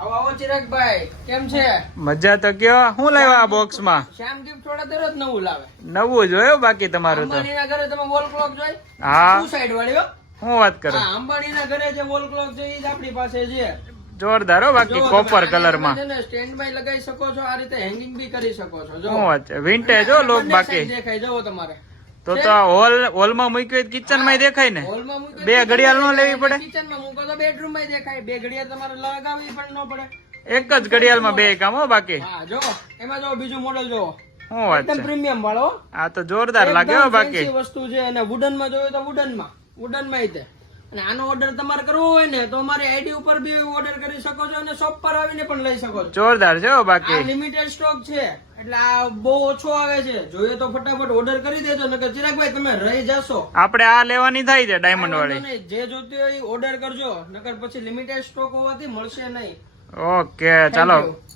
આવો આવો ચિરાગભાઈ, કેમ છે? મજા તો કયો. શું લાવ્યા આ બોક્સ માં? શ્યામ ગિફ્ટ થોડા દરરોજ નવું લાવે. નવું જોયો બાકી તમારું તો. અંબાણીના ઘરે તમે વોલ ક્લોક જોઈ? હા. ટુ સાઈડ વાળી હો. શું વાત કરો? હા, અંબાણીના ઘરે જે વોલ ક્લોક છે ઈ જ આપણી પાસે છે. જોરદાર હો. બાકી કોપર કલર માં સ્ટેન્ડ બાય લગાવી શકો છો, આ રીતે હેંગિંગ બી કરી શકો છો. જો શું વાત છે, વિન્ટેજ હો લોક. બાકી દેખાય જવો તમારે તો હોલ માં મૂક્યું કિચન માં દેખાય ને. હોલમાં મૂકો, બે ઘડિયાળ નો લેવી પડે. કિચનમાં મૂકો તો બેડરૂમ માં દેખાય. બે ઘડિયાળ તમારે લગાવવી પણ ન પડે. એક જ ઘડિયાળ માં બે કામ હો. બાકી હા, જો એમાં જો બીજું મોડેલ જો શું વાત એકદમ છે, પ્રીમિયમ વાળો. આ તો જોરદાર લાગે હો. બાકી fancy વસ્તુ છે. અને વુડન માં જોયું તો વુડન માં તે. અને આનો ઓર્ડર તમારે કરવો હોય ને તો અમારી આઈડી ઉપર બી ઓર્ડર કરી શકો છો અને શોપ પર આવીને પણ લઈ શકો છો. જોરદાર છે હો. બાકી આ લિમિટેડ સ્ટોક છે એટલે આ બહુ ઓછો આવે છે. જોઈએ તો ફટાફટ ઓર્ડર કરી દેજો નકર ચિરાગભાઈ તમે રહી જશો. આપણે આ લેવાની થાય છે ડાયમંડ વાળી. નહીં, જે જોતી હોય ઓર્ડર કરજો નકર પછી લિમિટેડ સ્ટોક હોવાથી મળશે નહીં. ઓકે ચાલો. Thank you.